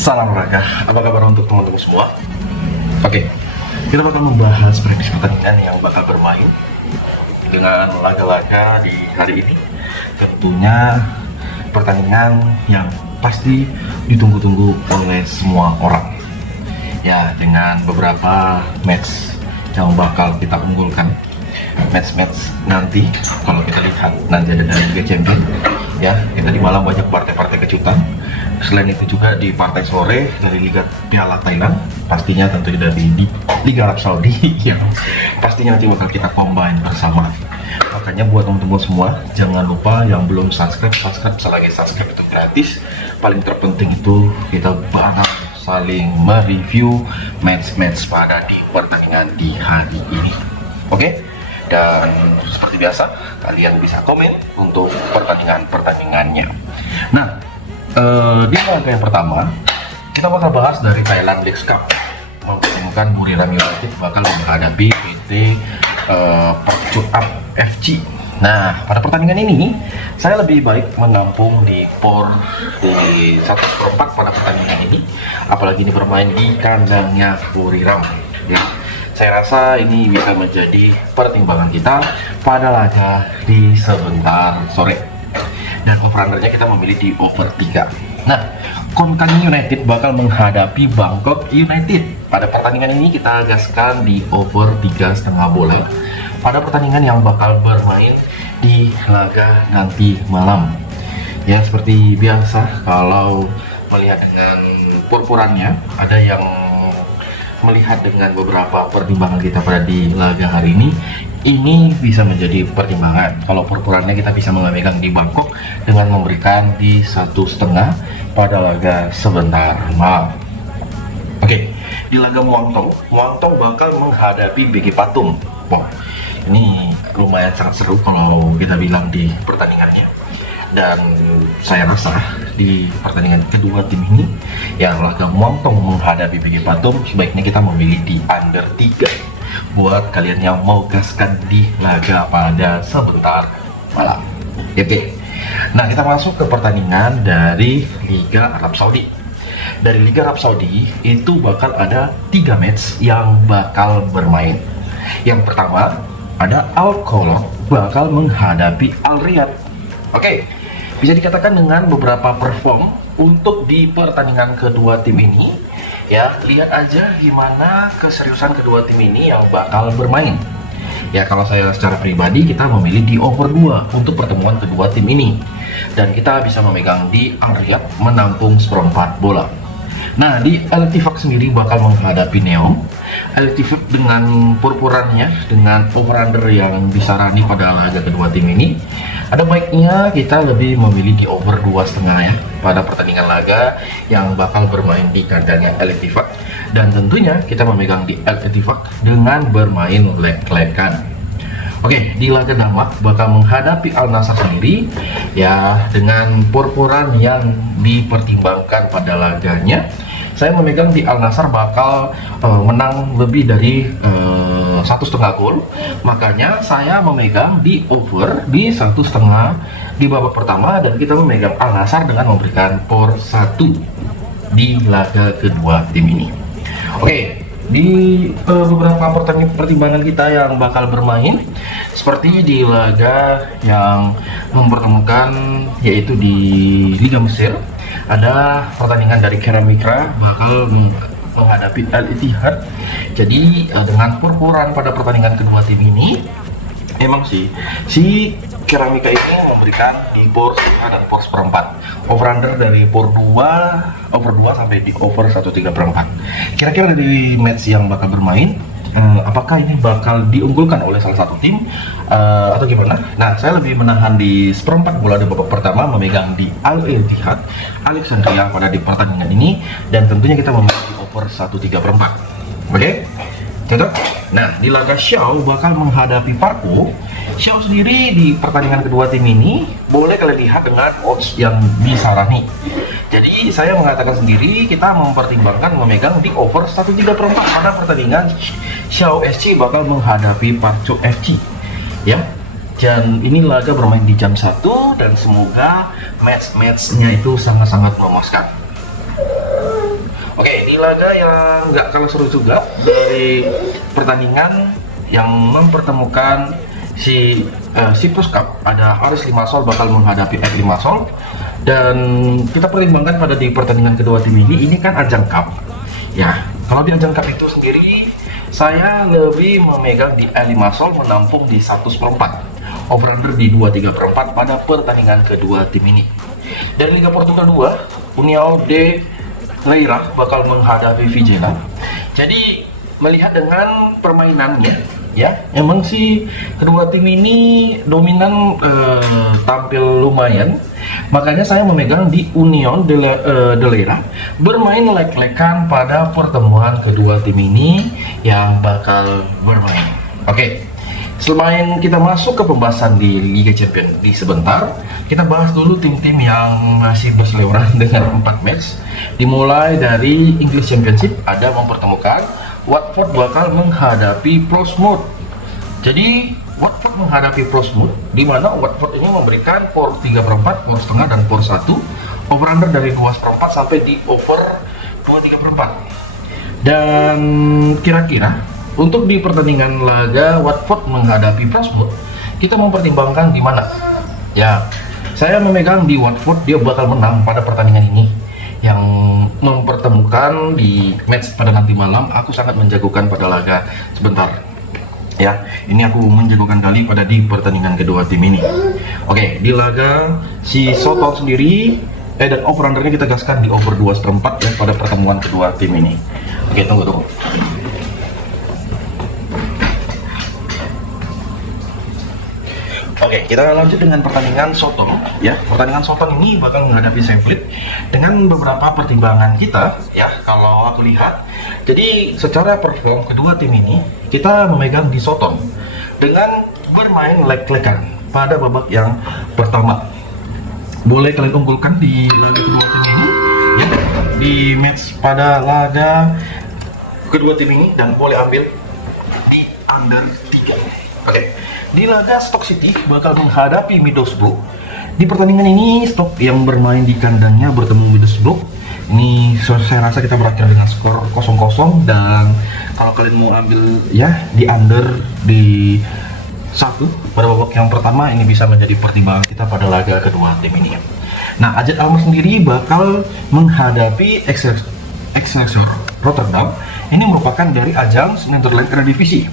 Salam olahraga, apa kabar untuk teman-teman semua? Oke, kita bakal membahas prediksi pertandingan yang bakal bermain dengan laga-laga di hari ini. Tentunya pertandingan yang pasti ditunggu-tunggu oleh semua orang. Ya, dengan beberapa match yang bakal kita unggulkan. Match-match nanti, kalau kita lihat nanti ada dari Liga Champions, ya, kita di malam banyak partai-partai kejutan. Selain itu juga di partai sore dari Liga Piala Thailand, pastinya tentu dari di Liga Arab Saudi yang pastinya nanti bakal kita combine bersama. Makanya buat teman-teman semua, jangan lupa yang belum subscribe, selagi subscribe itu gratis. Paling terpenting itu kita bakal saling mereview match-match pada di pertandingan di hari ini. Oke? Dan seperti biasa, kalian bisa komen untuk pertandingannya. Nah, di laga yang pertama, kita bakal bahas dari Thailand League Cup. Mempertemukan Buriram United bakal menghadapi PT Percuap FC. Nah, pada pertandingan ini, saya lebih baik menampung di POR di 1/4 pada pertandingan ini. Apalagi ini bermain di kandangnya Buriram. Ya. Saya rasa ini bisa menjadi pertimbangan kita pada laga di sebentar sore. Dan over-undernya kita memilih di over 3. Nah, Kon Kan United bakal menghadapi Bangkok United. Pada pertandingan ini kita gaskan di over 3,5 bola. Pada pertandingan yang bakal bermain di laga nanti malam. Ya, seperti biasa, kalau melihat dengan purpurannya, ada yang melihat dengan beberapa pertimbangan kita pada di laga hari ini bisa menjadi pertimbangan. Kalau purpurannya kita bisa memegang di Bangkok dengan memberikan di 1,5 pada laga sebentar malam. Oke, di laga Muang Thong bakal menghadapi BG Pathum. Wow, ini lumayan sangat seru kalau kita bilang di pertandingannya. Dan saya rasa di pertandingan kedua tim ini, yang laga Muang Thong menghadapi BG Pathum, sebaiknya kita memilih di under 3 buat kalian yang mau gaskan di laga pada sebentar malam. Oke. Nah, kita masuk ke pertandingan dari Liga Arab Saudi. Dari Liga Arab Saudi itu bakal ada 3 match yang bakal bermain. Yang pertama ada Al Kholoq bakal menghadapi Al Riyadh. Oke. Bisa dikatakan dengan beberapa perform untuk di pertandingan kedua tim ini, ya, lihat aja gimana keseriusan kedua tim ini yang bakal bermain. Ya, kalau saya secara pribadi kita memilih di over 2 untuk pertemuan kedua tim ini. Dan kita bisa memegang di Al Riyadh menampung 1/4 bola. Nah, di Al-Ittifaq sendiri bakal menghadapi Neom. Al-Ittifaq dengan purpurannya, dengan over-under yang disarani pada laga kedua tim ini, ada baiknya kita lebih memilih di over 2,5 ya pada pertandingan laga yang bakal bermain di kandangnya Al-Ittifaq. Dan tentunya kita memegang di Al-Ittifaq dengan bermain leg-legan. Oke, di laga Damak bakal menghadapi Al Nassr sendiri ya, dengan purpuran yang dipertimbangkan pada laganya. Saya memegang di Al Nassr bakal menang lebih dari 1,5 gol. Makanya saya memegang di over di 1,5 di babak pertama, dan kita memegang Al Nassr dengan memberikan POR 1 di laga kedua tim ini. Oke, di beberapa pertimbangan kita yang bakal bermain seperti di laga yang mempertemukan yaitu di Liga Mesir, ada pertandingan dari Keramikra bakal menghadapi Al-Ittihad. Jadi dengan purpuran pada pertandingan kedua tim ini, emang si Keramika ini memberikan di POR 5 dan POR 1/4. Over-under dari POR 2, over 2 sampai di over 1/3/4. Kira-kira dari match yang bakal bermain, apakah ini bakal diunggulkan oleh salah satu tim atau gimana? Nah, saya lebih menahan di 1/4 bola di babak pertama, memegang di Al-Ittihad Alexandria pada di pertandingan ini, dan tentunya kita memiliki over 1/3/4. Oke? Cocok? Nah, di laga Xiao bakal menghadapi Parco. Xiao sendiri di pertandingan kedua tim ini boleh kalian lihat dengan odds yang disarani. Jadi saya mengatakan sendiri kita mempertimbangkan memegang di over 1/3/4 pada pertandingan Xiao SC bakal menghadapi Parco FC. Ya. Dan ini laga bermain di jam 1 dan semoga match-matchnya itu sangat-sangat memuaskan. Oke, di laga yang nggak kalah seru juga dari pertandingan yang mempertemukan si Cyprus Cup, ada Aris Limassol bakal menghadapi Ed Limassol. Dan kita pertimbangkan pada di pertandingan kedua tim ini kan ajang cup. Ya, kalau di ajang cup itu sendiri saya lebih memegang di Ed Limassol menampung di 1/4, over-under di 23/4 pada pertandingan kedua tim ini. Dan Liga Portugal 2, União de Leira bakal menghadapi Vijena. Jadi melihat dengan permainannya, ya emang sih kedua tim ini dominan, tampil lumayan. Makanya saya memegang di União de Leira bermain lek-lekan pada pertemuan kedua tim ini yang bakal bermain. Oke. Selain kita masuk ke pembahasan di Liga Champions di sebentar, kita bahas dulu tim-tim yang masih berseliweran dengan 4 match. Dimulai dari English Championship, ada mempertemukan Watford bakal menghadapi Portsmouth. Jadi Watford menghadapi Portsmouth, di mana Watford ini memberikan for 3/4, for setengah, dan for 1, over under dari 2/4 sampai di over 2/3. Dan kira-kira untuk di pertandingan laga Watford menghadapi Portsmouth, kita mempertimbangkan di mana? Ya, saya memegang di Watford, dia bakal menang pada pertandingan ini. Yang mempertemukan di match pada nanti malam, aku sangat menjagokan pada laga sebentar. Ya, ini aku menjagokan kali pada di pertandingan kedua tim ini. Oke, di laga si Soton sendiri, dan over undernya kita gaskan di over 2/4 ya pada pertemuan kedua tim ini. Oke, tunggu. Oke, kita lanjut dengan pertandingan Soton ya. Pertandingan Soton ini bakal menghadapi Sheffield dengan beberapa pertimbangan kita ya, kalau aku lihat. Jadi secara perform kedua tim ini kita memegang di Soton dengan bermain lek-lekan pada babak yang pertama. Boleh kalian unggulkan di laga kedua tim ini ya, di match pada laga kedua tim ini, dan boleh ambil di under 3. Oke. Di laga Stoke City bakal menghadapi Middlesbrough. Di pertandingan ini Stoke yang bermain di kandangnya bertemu Middlesbrough. Ini saya rasa kita berakhir dengan skor 0-0, dan kalau kalian mau ambil ya di under di 1 pada babak yang pertama, ini bisa menjadi pertimbangan kita pada laga kedua tim ini. Nah, AZ Alkmaar sendiri bakal menghadapi Excelsior Rotterdam. Ini merupakan dari ajang Nederland Eredivisie.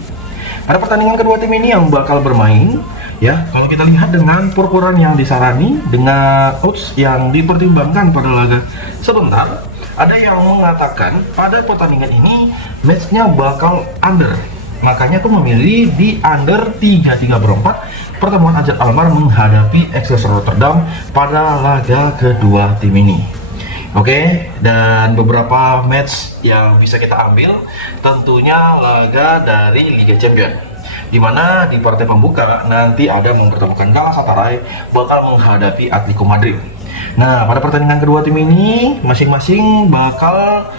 Pada pertandingan kedua tim ini yang bakal bermain ya, kalau kita lihat dengan perputaran yang disarani dengan odds yang dipertimbangkan pada laga sebentar, ada yang mengatakan pada pertandingan ini matchnya bakal under. Makanya aku memilih di under 3/4 pertemuan AZ Alkmaar menghadapi Excelsior Rotterdam pada laga kedua tim ini. Oke, dan beberapa match yang bisa kita ambil tentunya laga dari Liga Champions, dimana di partai pembuka nanti ada mempertemukan Galatasaray bakal menghadapi Atletico Madrid. Nah, pada pertandingan kedua tim ini masing-masing bakal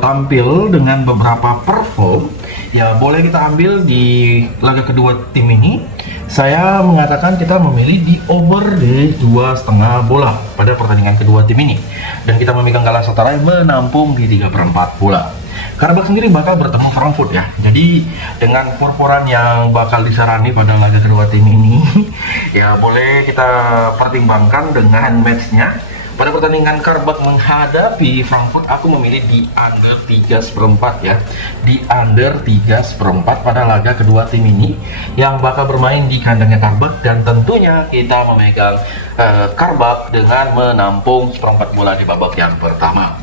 tampil dengan beberapa perform. Ya, boleh kita ambil di laga kedua tim ini. Saya mengatakan kita memilih di over di 2,5 bola pada pertandingan kedua tim ini, dan kita memegang Galatasaray menampung di 3/4 bola. Karabakh sendiri bakal bertemu Frankfurt ya. Jadi dengan performan yang bakal disarani pada laga kedua tim ini ya boleh kita pertimbangkan dengan matchnya. Pada pertandingan Karabakh menghadapi Frankfurt, aku memilih di under 3/4 ya. Di under 3/4 pada laga kedua tim ini yang bakal bermain di kandangnya Karabakh, dan tentunya kita memegang Karabakh dengan menampung 1/4 bola di babak yang pertama.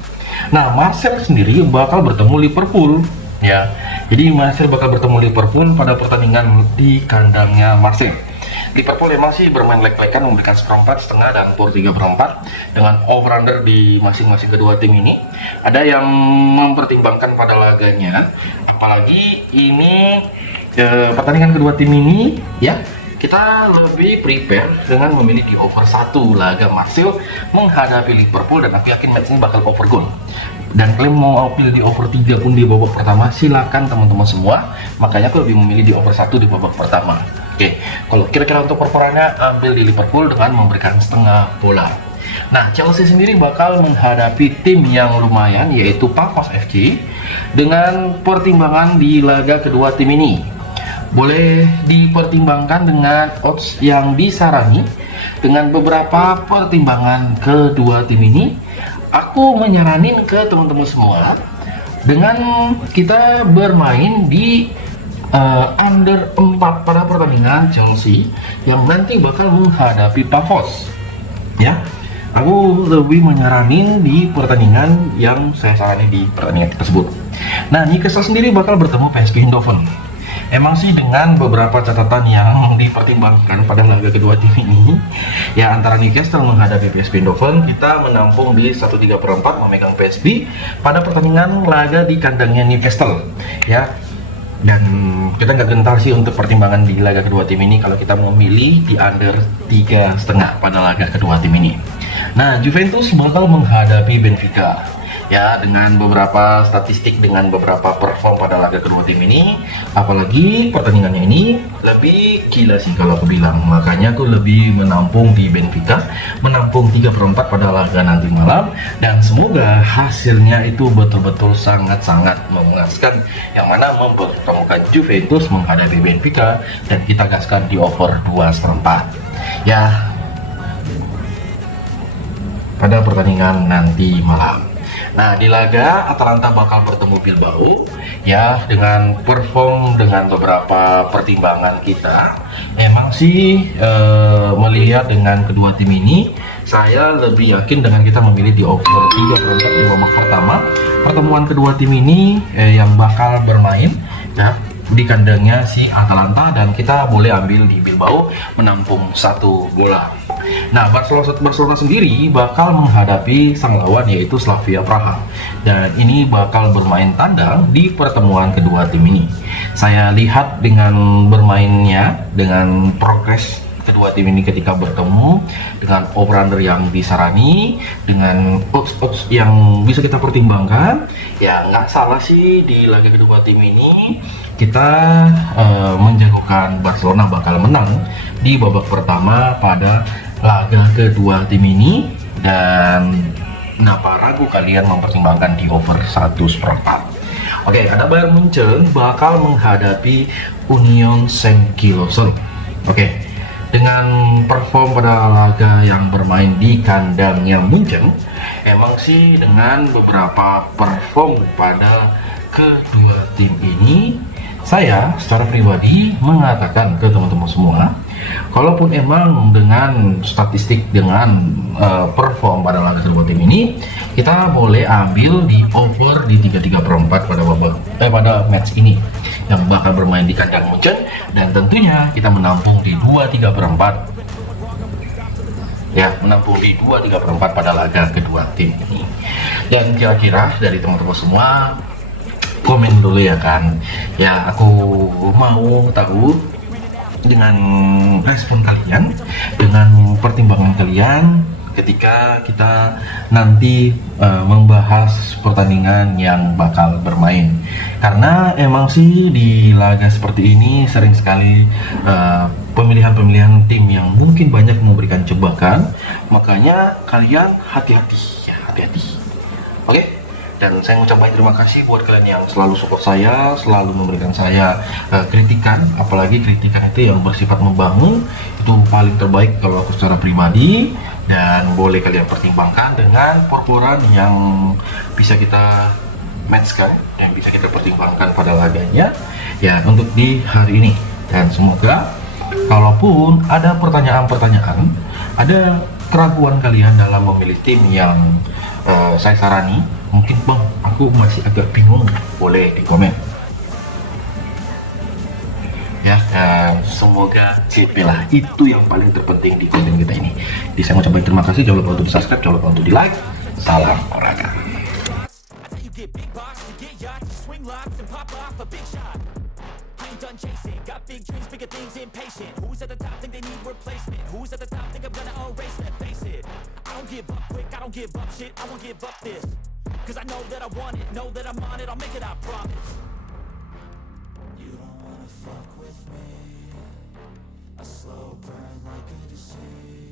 Nah, Marseille sendiri bakal bertemu Liverpool ya. Jadi Marseille bakal bertemu Liverpool pada pertandingan di kandangnya Marseille. Liverpool memang sih bermain lek-lekan, memberikan 1/4, setengah, dan for 3/4 dengan over under di masing-masing kedua tim ini. Ada yang mempertimbangkan pada laganya, apalagi ini pertandingan kedua tim ini ya, kita lebih prepare dengan memilih di over 1 laga Marseille menghadapi Liverpool, dan aku yakin match ini bakal over goal. Dan kalian mau ambil di over 3 pun di babak pertama, silakan teman-teman semua. Makanya aku lebih memilih di over 1 di babak pertama. Oke, kalau kira-kira untuk performanya ambil di Liverpool dengan memberikan setengah bola. Nah, Chelsea sendiri bakal menghadapi tim yang lumayan, yaitu Pafos FC, dengan pertimbangan di laga kedua tim ini. Boleh dipertimbangkan dengan odds yang disarani. Dengan beberapa pertimbangan kedua tim ini, aku menyaranin ke teman-teman semua dengan kita bermain di under 4 pada pertandingan Chelsea yang nanti bakal menghadapi Pafos. Ya, aku lebih menyaranin di pertandingan yang saya sarani di pertandingan tersebut. Nah, Newcastle sendiri bakal bertemu PSV Eindhoven. Emang sih dengan beberapa catatan yang dipertimbangkan pada laga kedua tim ini, ya antara Newcastle menghadapi PSV Eindhoven, kita menampung di 1/3/4 memegang PSV pada pertandingan laga di kandangnya Newcastle. Ya, dan kita nggak gentar sih untuk pertimbangan di laga kedua tim ini kalau kita memilih di under 3,5 pada laga kedua tim ini. Nah, Juventus bakal menghadapi Benfica. Ya, dengan beberapa statistik, dengan beberapa perform pada laga kedua tim ini, apalagi pertandingannya ini lebih gila sih kalau aku bilang. Makanya aku lebih menampung di Benfica, menampung 3/4 pada laga nanti malam, dan semoga hasilnya itu betul-betul sangat-sangat memuaskan, yang mana mempertemukan Juventus menghadapi Benfica, dan kita gaskan di over 2,4. Ya, pada pertandingan nanti malam. Nah, di laga Atalanta bakal bertemu Bilbao, ya, dengan perform, dengan beberapa pertimbangan kita, emang sih melihat dengan kedua tim ini, saya lebih yakin dengan kita memilih di over 3/4 di babak pertama. Pertemuan kedua tim ini yang bakal bermain, ya, di kandangnya si Atalanta, dan kita boleh ambil di Bilbao menampung 1 bola. Nah, Barcelona sendiri bakal menghadapi sang lawan, yaitu Slavia Praha, dan ini bakal bermain tandang di pertemuan kedua tim ini. Saya lihat dengan bermainnya, dengan progres kedua tim ini ketika bertemu, dengan over-under yang disarani, dengan odds yang bisa kita pertimbangkan, ya nggak salah sih di laga kedua tim ini kita menjagokan Barcelona bakal menang di babak pertama pada laga kedua tim ini, dan kenapa ragu kalian mempertimbangkan di over 1/4. Oke, ada Bayern Munchen bakal menghadapi Union Saint-Gilloise. Oke, dengan perform pada laga yang bermain di kandangnya Munchen, emang sih dengan beberapa perform pada kedua tim ini, saya secara pribadi mengatakan ke teman-teman semua, kalaupun emang dengan statistik, dengan perform pada laga kedua tim ini, kita boleh ambil di over di 3/4 pada match ini yang bakal bermain di kandang Munchen, dan tentunya kita menampung di 2/3/4, ya, menampung di 2/3/4 pada laga kedua tim ini. Dan kira-kira dari teman-teman semua komen dulu ya kan, ya, aku mau tahu dengan respon kalian, dengan pertimbangan kalian ketika kita nanti membahas pertandingan yang bakal bermain. Karena emang sih di laga seperti ini sering sekali pemilihan-pemilihan tim yang mungkin banyak memberikan jebakan, makanya kalian hati-hati, ya, hati-hati. Oke? Dan saya mengucapkan terima kasih buat kalian yang selalu support saya, selalu memberikan saya kritikan, apalagi kritikan itu yang bersifat membangun, itu paling terbaik kalau aku secara pribadi. Dan boleh kalian pertimbangkan dengan performa yang bisa kita matchkan, yang bisa kita pertimbangkan pada laganya, ya, untuk di hari ini. Dan semoga kalaupun ada pertanyaan-pertanyaan, ada keraguan kalian dalam memilih tim yang saya sarani, mungkin bang, aku masih agak bingung, boleh di komen. Ya, dan semoga CP lah, itu yang paling terpenting di konten kita ini. Jadi saya mengucapkan terima kasih, jangan lupa untuk di subscribe, jangan lupa untuk di like. Salam olahraga. Cause I know that I want it, know that I'm on it, I'll make it, I promise. You don't wanna fuck with me. A slow burn like a disease.